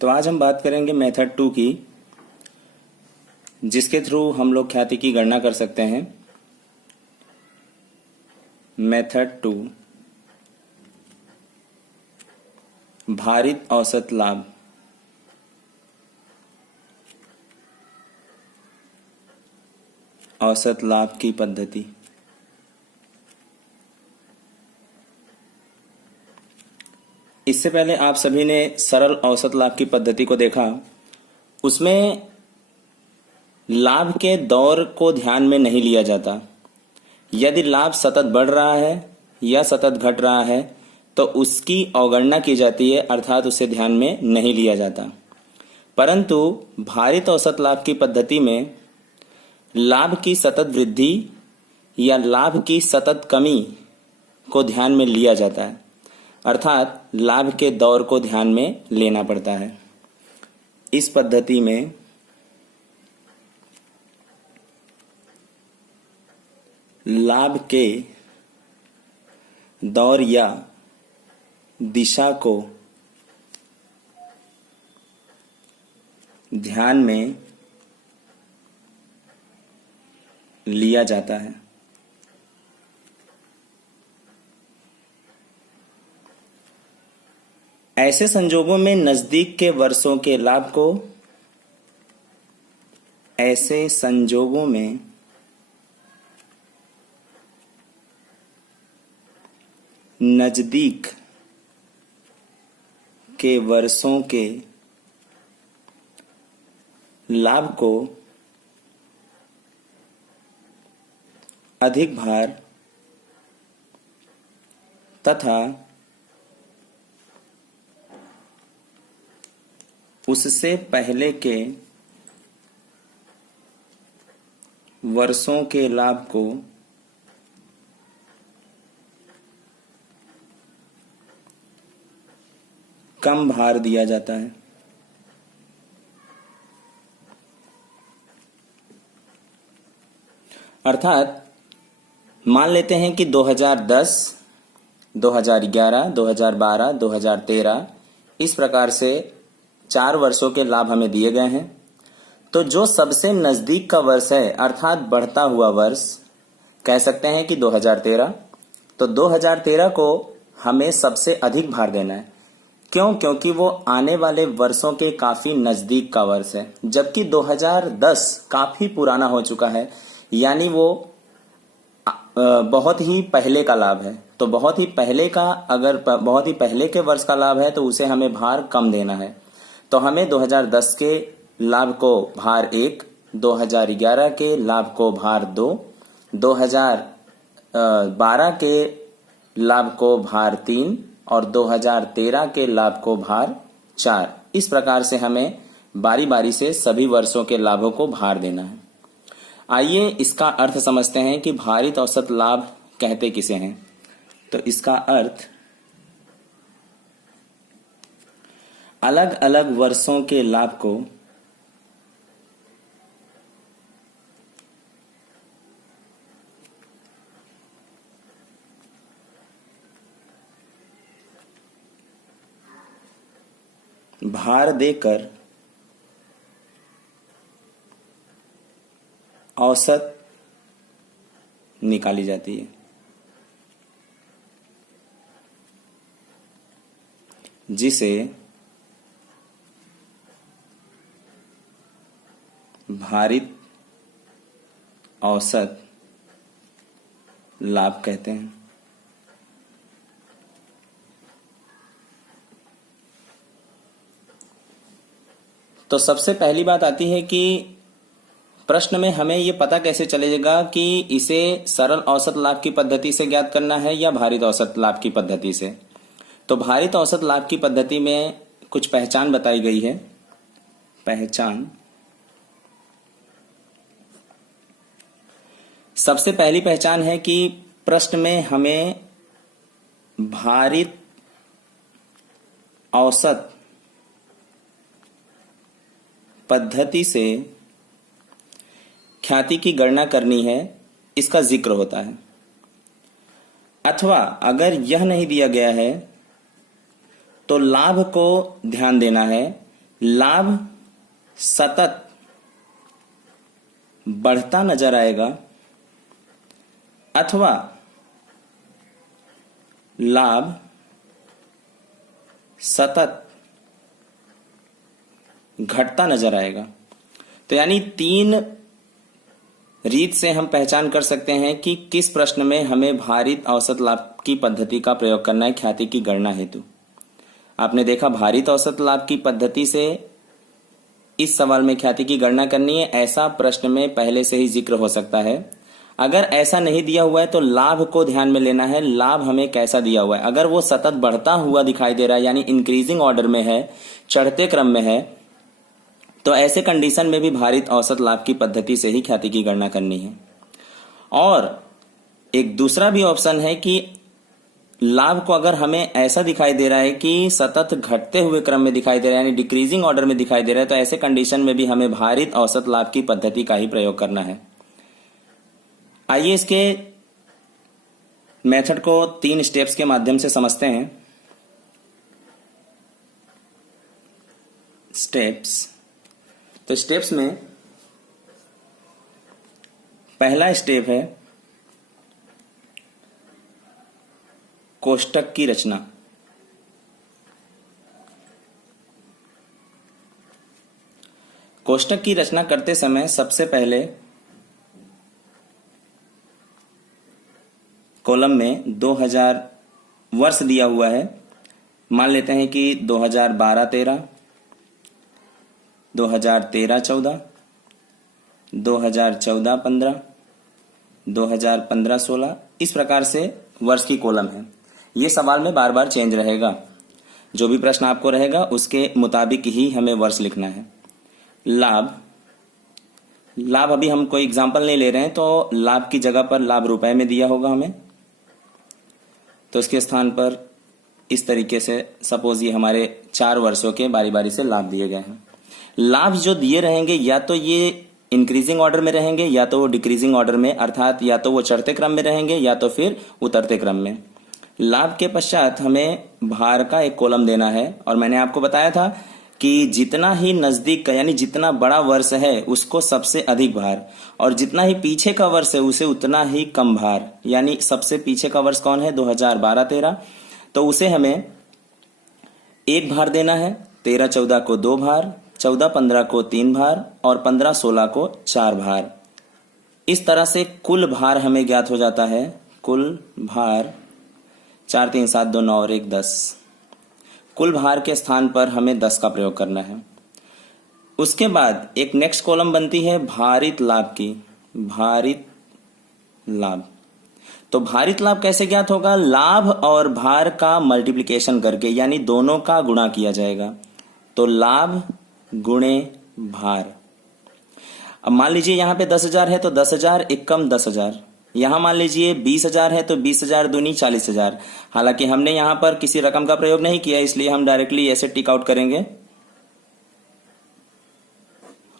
तो आज हम बात करेंगे मेथड 2 की, जिसके थ्रू हम लोग ख्याति की गणना कर सकते हैं। मेथड 2, भारित औसत लाभ। औसत लाभ की पद्धति। इससे पहले आप सभी ने सरल औसत लाभ की पद्धति को देखा। उसमें लाभ के दौर को ध्यान में नहीं लिया जाता। यदि लाभ सतत बढ़ रहा है या सतत घट रहा है तो उसकी अवगणना की जाती है, अर्थात उसे ध्यान में नहीं लिया जाता। परंतु भारित औसत लाभ की पद्धति में लाभ की सतत वृद्धि या लाभ की सतत कमी को ध्यान में लिया जाता है, अर्थात लाभ के दौर को ध्यान में लेना पड़ता है। इस पद्धति में लाभ के दौर या दिशा को ध्यान में लिया जाता है। ऐसे संजोगों में नजदीक के वर्षों के लाभ को नजदीक के वर्षों के लाभ को अधिक भार तथा उससे पहले के वर्षों के लाभ को कम भार दिया जाता है। अर्थात मान लेते हैं कि 2010, 2011, 2012, 2013 इस प्रकार से 4 वर्षों के लाभ हमें दिए गए हैं। तो जो सबसे नजदीक का वर्ष है, अर्थात बढ़ता हुआ वर्ष, कह सकते हैं कि 2013। तो 2013 को हमें सबसे अधिक भार देना है। क्यों? क्योंकि वो आने वाले वर्षों के काफी नजदीक का वर्ष है, जबकि 2010 काफी पुराना हो चुका है, यानी वो बहुत ही पहले का लाभ है। तो बहुत ही पहले के वर्ष का लाभ है तो उसे हमें भार कम देना है। तो हमें 2010 के लाभ को भार 1, 2011 के लाभ को भार 2, 2012 के लाभ को भार 3 और 2013 के लाभ को भार 4। इस प्रकार से हमें बारी बारी से सभी वर्षों के लाभों को भार देना है। आइए इसका अर्थ समझते हैं कि भारित औसत लाभ कहते किसे हैं। तो इसका अर्थ अलग अलग वर्षों के लाभ को भार देकर औसत निकाली जाती है, जिसे भारित औसत लाभ कहते हैं। तो सबसे पहली बात आती है कि प्रश्न में हमें यह पता कैसे चलेगा कि इसे सरल औसत लाभ की पद्धति से ज्ञात करना है या भारित औसत लाभ की पद्धति से। तो भारित औसत लाभ की पद्धति में कुछ पहचान बताई गई है। पहचान, सबसे पहली पहचान है कि प्रश्न में हमें भारित औसत पद्धति से ख्याति की गणना करनी है, इसका जिक्र होता है। अथवा अगर यह नहीं दिया गया है तो लाभ को ध्यान देना है लाभ सतत बढ़ता नजर आएगा अथवा लाभ सतत घटता नजर आएगा। तो यानी 3 रीत से हम पहचान कर सकते हैं कि किस प्रश्न में हमें भारित औसत लाभ की पद्धति का प्रयोग करना है ख्याति की गणना हेतु। आपने देखा भारित औसत लाभ की पद्धति से इस सवाल में ख्याति की गणना करनी है, ऐसा प्रश्न में पहले से ही जिक्र हो सकता है। अगर ऐसा नहीं दिया हुआ है तो लाभ को ध्यान में लेना है, लाभ हमें कैसा दिया हुआ है। अगर वो सतत बढ़ता हुआ दिखाई दे रहा है यानी इंक्रीजिंग ऑर्डर में है, चढ़ते क्रम में है, तो ऐसे कंडीशन में भी भारित औसत लाभ की पद्धति से ही ख्याति की गणना करनी है। और एक दूसरा भी ऑप्शन है कि लाभ को अगर हमें ऐसा दिखाई दे रहा है कि सतत घटते हुए क्रम में दिखाई दे रहा है यानी डिक्रीजिंग ऑर्डर में दिखाई दे रहा है, तो ऐसे कंडीशन में भी हमें भारित औसत लाभ की पद्धति का ही प्रयोग करना है। आइए इसके मेथड को 3 स्टेप्स के माध्यम से समझते हैं। स्टेप्स, तो स्टेप्स में पहला स्टेप है कोष्टक की रचना। कोष्टक की रचना करते समय सबसे पहले कॉलम में 2000 वर्ष दिया हुआ है। मान लेते हैं कि 2012-13, 2013-14, 2014-15, 2015-16, इस प्रकार से वर्ष की कॉलम है। ये सवाल में बार बार चेंज रहेगा, जो भी प्रश्न आपको रहेगा उसके मुताबिक ही हमें वर्ष लिखना है। लाभ, लाभ अभी हम कोई एग्जाम्पल नहीं ले रहे हैं, तो लाभ की जगह पर लाभ रुपए में दिया होगा हमें, तो इसके स्थान पर इस तरीके से सपोज ये हमारे 4 वर्षों के बारी बारी से लाभ दिए गए हैं। लाभ जो दिए रहेंगे या तो ये इंक्रीजिंग ऑर्डर में रहेंगे या तो वो डिक्रीजिंग ऑर्डर में, अर्थात या तो वो चढ़ते क्रम में रहेंगे या तो फिर उतरते क्रम में। लाभ के पश्चात हमें भार का एक कॉलम देना है, और मैंने आपको बताया था कि जितना ही नजदीक का यानी जितना बड़ा वर्ष है उसको सबसे अधिक भार, और जितना ही पीछे का वर्ष है उसे उतना ही कम भार। यानी सबसे पीछे का वर्ष कौन है, 2012-13, तो उसे हमें 1 भार देना है, 13-14 को 2 भार, 14-15 को 3 भार और 15-16 को 4 भार। इस तरह से कुल भार हमें ज्ञात हो जाता है। कुल भार 4, 3, 7, 2, 9 और 1, 10। कुल भार के स्थान पर हमें 10 का प्रयोग करना है। उसके बाद एक नेक्स्ट कॉलम बनती है भारित लाभ की। भारित लाभ, तो भारित लाभ कैसे ज्ञात होगा, लाभ और भार का मल्टीप्लिकेशन करके, यानी दोनों का गुणा किया जाएगा। तो लाभ गुणे भार। अब मान लीजिए यहां पे 10,000 है तो 10,000 एकम 10,000। यहां मान लीजिए 20,000 है तो 20,000 दूनी 40,000। हालांकि हमने यहां पर किसी रकम का प्रयोग नहीं किया, इसलिए हम डायरेक्टली ऐसे टिक आउट करेंगे।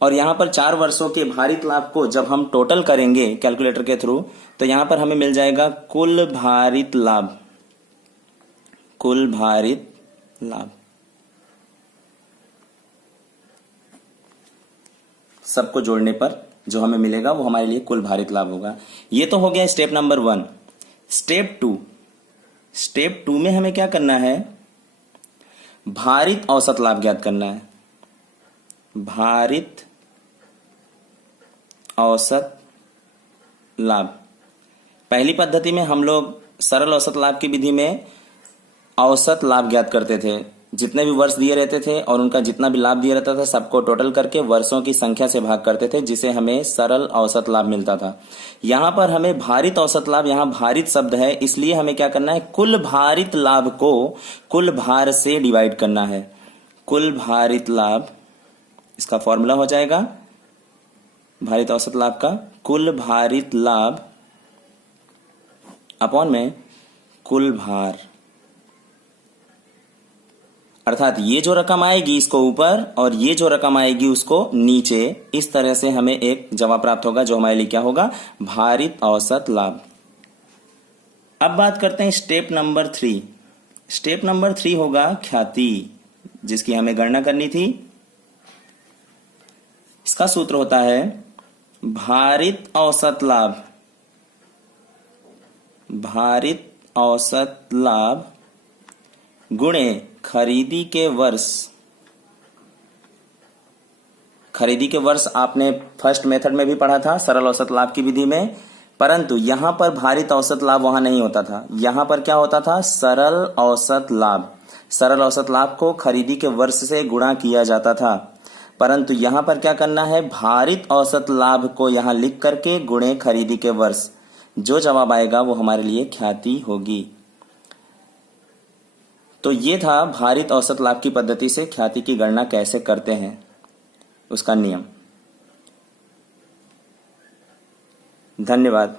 और यहां पर 4 वर्षों के भारित लाभ को जब हम टोटल करेंगे कैलकुलेटर के थ्रू, तो यहां पर हमें मिल जाएगा कुल भारित लाभ। कुल भारित लाभ सबको जोड़ने पर जो हमें मिलेगा वो हमारे लिए कुल भारित लाभ होगा। ये तो हो गया स्टेप नंबर 1। स्टेप 2, स्टेप 2 में हमें क्या करना है, भारित औसत लाभ ज्ञात करना है। भारित औसत लाभ, पहली पद्धति में हम लोग सरल औसत लाभ की विधि में औसत लाभ ज्ञात करते थे। जितने भी वर्ष दिए रहते थे और उनका जितना भी लाभ दिया रहता था सबको टोटल करके वर्षों की संख्या से भाग करते थे, जिसे हमें सरल औसत लाभ मिलता था। यहां पर हमें भारित औसत लाभ, यहां भारित शब्द है इसलिए हमें क्या करना है, कुल भारित लाभ को कुल भार से डिवाइड करना है। कुल भारित लाभ, इसका फॉर्मूला हो जाएगा भारित औसत लाभ का, कुल भारित लाभ अपॉन में कुल भार। अर्थात ये जो रकम आएगी इसको ऊपर और ये जो रकम आएगी उसको नीचे, इस तरह से हमें एक जवाब प्राप्त होगा जो हमारे लिए क्या होगा, भारित औसत लाभ। अब बात करते हैं स्टेप नंबर 3। स्टेप नंबर 3 होगा ख्याति, जिसकी हमें गणना करनी थी इसका सूत्र होता है भारित औसत लाभ, भारित औसत लाभ गुणे खरीदी के वर्ष। खरीदी के वर्ष आपने फर्स्ट मेथड में भी पढ़ा था, सरल औसत लाभ की विधि में, परंतु यहां पर भारित औसत लाभ वहां नहीं होता था। यहां पर क्या होता था? सरल औसत लाभ। सरल औसत लाभ को खरीदी के वर्ष से गुणा किया जाता था, परंतु यहां पर क्या करना है? भारित औसत लाभ को यहां लिख करके गुणे खरीदी के वर्ष। जो जवाब आएगा वो हमारे लिए ख्याति होगी। तो ये था भारित औसत लाभ की पद्धति से ख्याति की गणना कैसे करते हैं, उसका नियम। धन्यवाद।